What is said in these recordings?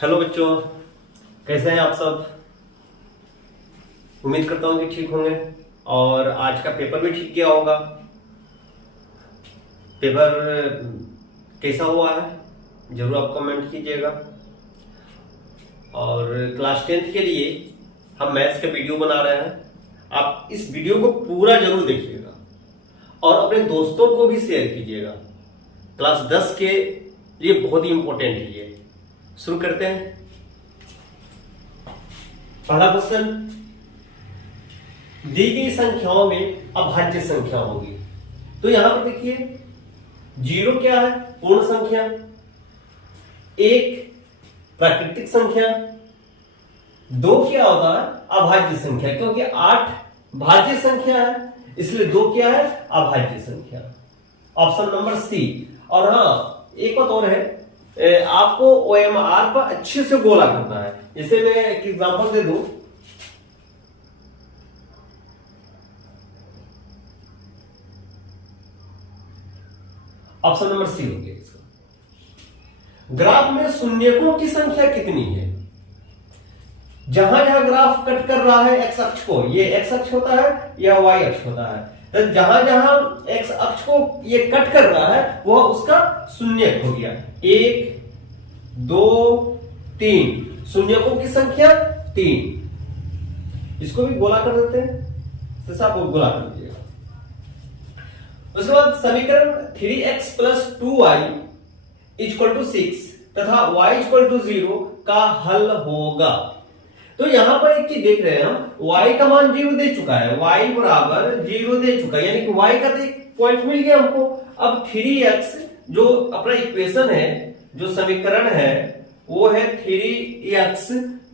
Hello बच्चों, कैसे हैं आप सब। उम्मीद करता हूं कि ठीक होंगे और आज का पेपर भी ठीक किया होगा। पेपर कैसा हुआ है जरूर आप कमेंट कीजिएगा। और क्लास 10th के लिए हम मैथ्स का वीडियो बना रहे हैं। आप इस वीडियो को पूरा जरूर देखिएगा और अपने दोस्तों को भी शेयर कीजिएगा। क्लास 10 के लिए बहुत ही इंपॉर्टेंट है ये। शुरू करते हैं। पहला क्वेश्चन, दी गई संख्याओं में अभाज्य संख्या होगी। तो यहां पर देखिए, 0 क्या है? पूर्ण संख्या। 1 प्राकृतिक संख्या। 2 क्या होता है? अभाज्य संख्या, क्योंकि 8 भाज्य संख्या है, इसलिए 2 क्या है? अभाज्य संख्या। Option number C. और हाँ, एक बात और है, आपको OMR पर अच्छे से गोला करना है। जैसे मैं एक एग्जांपल दे दूं, ऑप्शन नंबर सी हो गया इसका। ग्राफ में शून्यकों की संख्या कितनी है? जहां जहां ग्राफ कट कर रहा है एक्स अक्ष को, ये एक्स अक्ष होता है या वाई अक्ष होता है, तो जहां जहां एक्स अक्ष को ये कट कर रहा है वह उसका शून्यक हो गया। 1 2 3 शून्यकों की संख्या 3। इसको भी गोला कर देते हैं, तो आप गोला कर दीजिएगा। उसके बाद समीकरण 3x + 2y = 6 तथा y = 0 का हल होगा। तो यहां पर एक चीज देख रहे हैं हम, y का मान 0 दे चुका है, y बराबर 0 दे चुका है, यानी कि y का तो एक पॉइंट मिल गया हमको। अब 3x जो अपना इक्वेशन है, जो समीकरण है, वो है 3x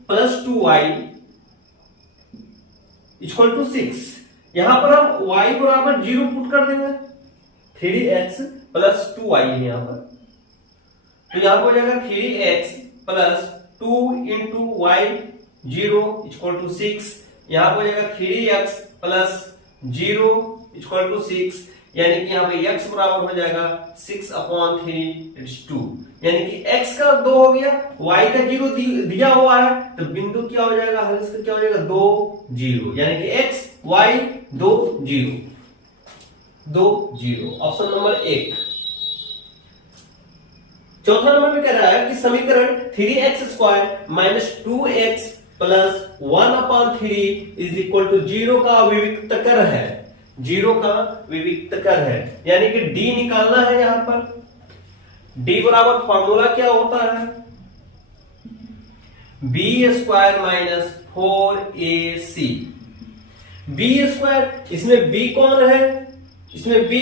+ 2y = 6। यहां पर हम y बराबर 0 पुट कर देंगे। 3x + 2y है यहां पर, तो यहां पर हो जाएगा 3x + 2 × y 0 = 6। यहां पर हो जाएगा 3x + 0 = 6, यानी कि यहां पे x बराबर हो जाएगा 6/3 2, यानी कि x का 2 हो गया, y का 0 दिया हुआ है, तो बिंदु क्या हो जाएगा? हल इसका क्या हो जाएगा? 2 0, यानी कि x y 2 0 2 0। Option number 1। चौथा नंबर में कह रहा है कि समीकरण 3x² - 2x + 1/3 = 0 का विविक्तकर है। 0 का विविक्तकर है, यानी कि d निकालना है। यहां पर d बराबर फॉर्मूला क्या होता है? b² - 4ac। b², इसमें b कौन है? इसमें b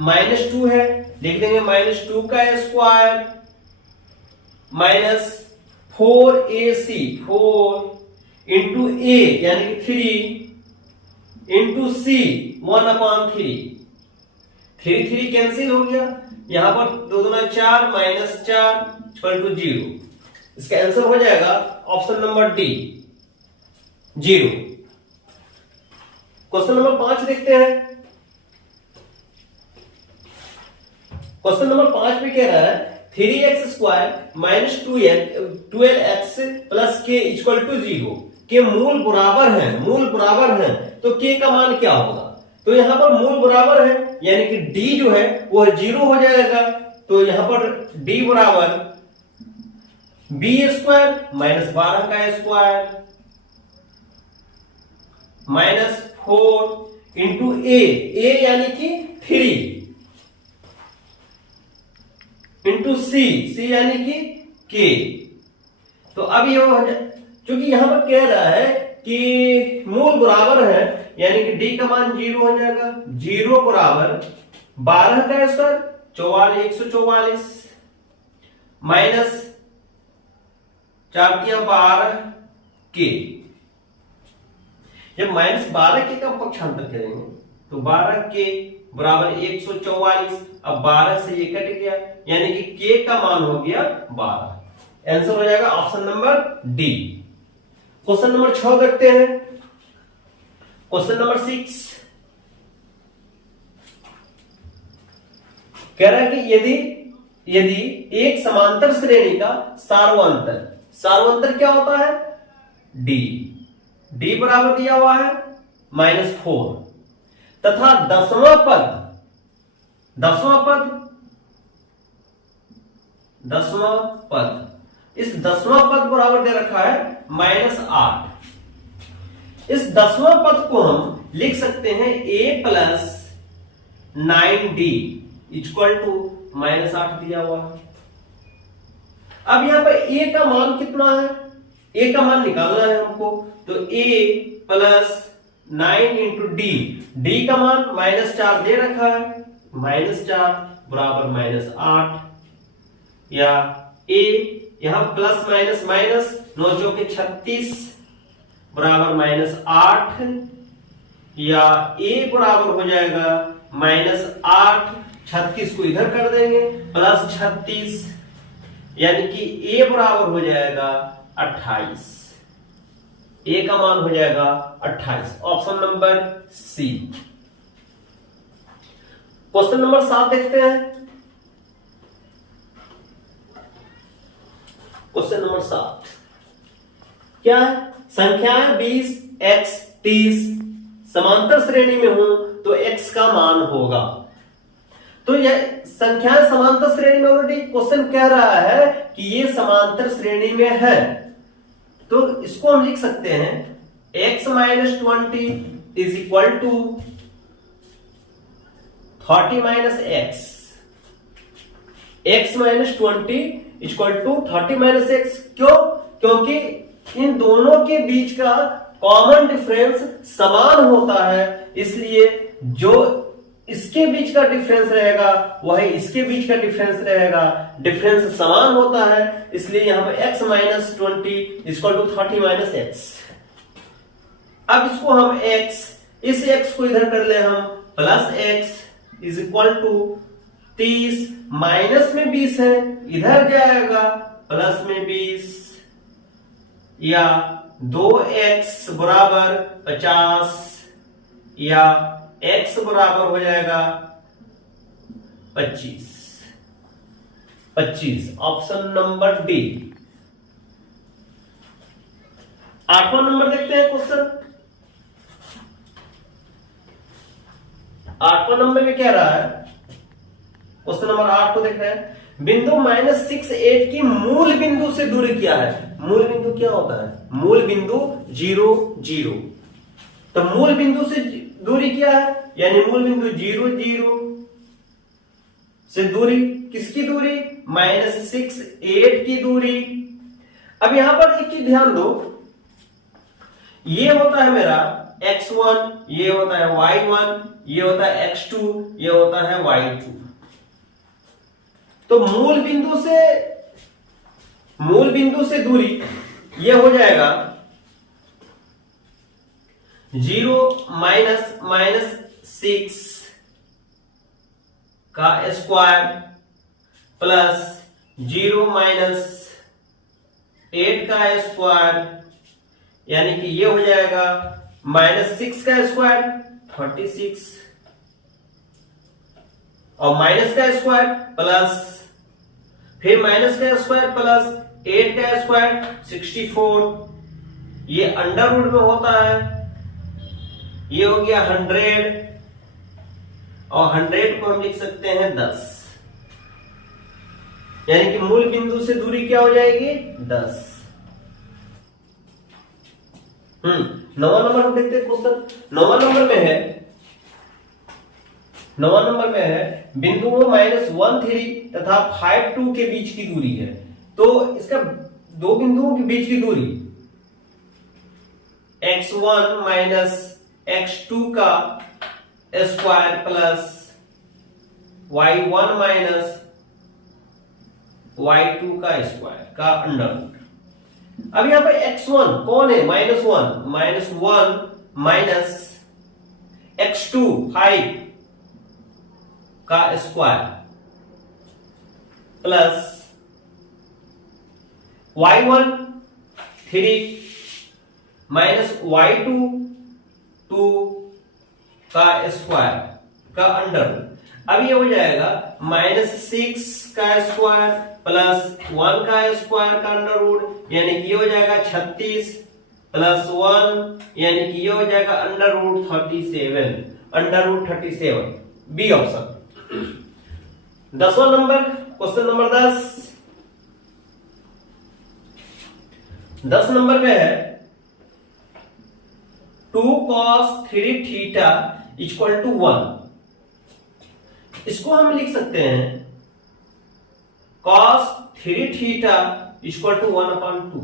-2 है, लिख देंगे -2 का स्क्वायर -4ac, 4 × a यानी कि 3 × c 1/3। 3 कैंसिल हो गया, यहां पर 2 दूना 4 -4 = 0। इसका आंसर हो जाएगा option number D, 0। Question number 5 देखते हैं। क्वेश्चन नंबर 5 में कह रहा है 3x² - 12x + k = 0 के मूल बराबर हैं, तो k का मान क्या होगा? तो यहां पर मूल बराबर है, यानी कि d जो है वो 0 हो जाएगा। तो यहां पर d बराबर b² - 12 का स्क्वायर -4 × a यानी कि 3 × c यानी कि k। तो अब ये क्योंकि यहां पर कह रहा है कि मूल बराबर है, यानी कि d का मान 0 हो जाएगा। 0 बराबर 12 का स्क्वायर 144 माइनस 4 × 12 k। जब -12 के का पक्षांतर करेंगे तो 12 के बराबर 144। अब 12 से ये कट गया, यानी कि k का मान हो गया 12। आंसर हो जाएगा option number D. Question number 6 देखते हैं। क्वेश्चन नंबर 6 कह रहा है कि यदि यदि एक समांतर श्रेणी का सार्वंतर क्या होता है? डी बराबर दिया हुआ है -4 तथा दसवां पद इस दसवां पद बराबर दे रखा है -8। इस दसवां पद को हम लिख सकते हैं a plus 9d equal to -8 दिया हुआ है। अब यहां पर a का मान कितना है? a का मान निकालना है हमको, तो a प्लस 9 इंटू डी का मान -4 दे रखा है, -4 बराबर -8 या a यहां प्लस माइनस माइनस 9 चौके 36 बराबर -8 या a बराबर हो जाएगा -8, 36 को इधर कर देंगे +36 यानी कि a बराबर हो जाएगा 28। a का मान हो जाएगा 28। Option number C. Question number 7 देखते हैं। क्वेश्चन नंबर 7 क्या है? संख्याएं 20, x, 30 समांतर श्रेणी में हो तो x का मान होगा। तो यह संख्याएं समांतर श्रेणी में ऑलरेडी क्वेश्चन कह रहा है कि ये समांतर श्रेणी में है, तो इसको हम लिख सकते हैं x - 20 is equal to 30 - x। x - 20 equal to 30 - x। क्यों? क्योंकि इन दोनों के बीच का कॉमन डिफरेंस समान होता है, इसलिए जो इसके बीच का डिफरेंस रहेगा वही इसके बीच का डिफरेंस रहेगा। डिफरेंस समान होता है, इसलिए यहां पर x - 20 इक्वल टू 30 - x। अब इसको हम इस x को इधर कर ले हम +x is equal to 30 minus में 20 है, इधर जाएगा प्लस में 20 या 2x बराबर 50 या x बराबर हो जाएगा 25। Option number D. 8वां नंबर देखते हैं क्वेश्चन। 8वां नंबर में क्या रहा है? क्वेश्चन नंबर 8 को देख रहे हैं। बिंदु -6, 8 की मूल बिंदु से दूरी क्या है? मूल बिंदु क्या होता है? मूल बिंदु 0, 0। तो मूल बिंदु से दूरी क्या है? यानी मूल बिंदु 0, 0 से दूरी, किसकी दूरी? -6, 8 की दूरी। अब यहां पर एक चीज ध्यान दो, ये होता है मेरा x1, ये होता है y1, ये होता है x2, ये होता है y2। तो मूल बिंदु से दूरी ये हो जाएगा 0 -6 का स्क्वायर प्लस 0 -8 का स्क्वायर, यानी कि ये हो जाएगा -6 का स्क्वायर 36 और माइनस का स्क्वायर प्लस फिर माइनस का स्क्वायर प्लस 8 का स्क्वायर 64। ये अंडर रूट में होता है, ये हो गया 100 और 100 को हम लिख सकते हैं 10, यानी कि मूल बिंदु से दूरी क्या हो जाएगी? 10। 9वां नंबर हम देखते हैं क्वेश्चन। 9वां नंबर में है बिंदुओं -1, 3 तथा 5, 2 के बीच की दूरी है। तो इसका दो बिंदुओं के बीच की दूरी x1 - x2 का स्क्वायर प्लस y1 - y2 का स्क्वायर का अंडर रूट। अब यहां पर x1 कौन है? -1 माइनस x2 5 का square plus y1 3 minus y2 2 का स्क्वायर का अंडर। अब ये हो जाएगा -6 का स्क्वायर प्लस 1 का स्क्वायर का अंडर रूट, यानी कि ये हो जाएगा 36 प्लस 1, यानी कि ये हो जाएगा under root 37, under root 37, B option. 10वां नंबर, क्वेश्चन नंबर 10 नंबर में है 2 cos 3 थीटा इक्वल टू 1। इसको हम लिख सकते हैं cos 3 थीटा इक्वल टू 1/2,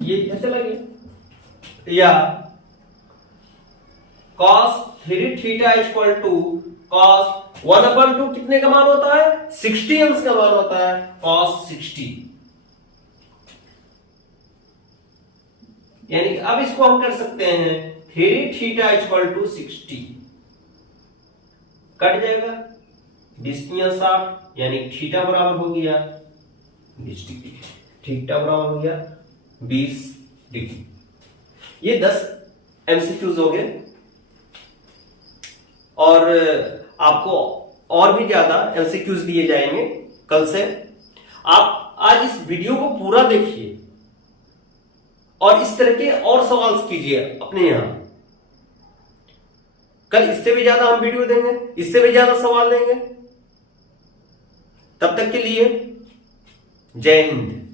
ये इधर चला गया, या cos 3 theta equal to cos 1/2 कितने का मान होता है? 60 अंश का मान होता है, cos 60। यानी कि अब इसको हम कर सकते हैं 3 थीटा इक्वल टू 60, कट जाएगा 20 या 60, यानी थीटा बराबर हो गया 20 डिग्री, थीटा बराबर हो गया 20 डिग्री। ये 10 एमसीक्यूज हो गए, और आपको और भी ज्यादा एमसीक्यूज दिए जाएंगे कल से। आप आज इस वीडियो को पूरा देखिए और इस तरह के और सवाल कीजिए अपने यहां। कल इससे भी ज्यादा हम वीडियो देंगे, इससे भी ज्यादा सवाल देंगे। तब तक के लिए जय हिंद।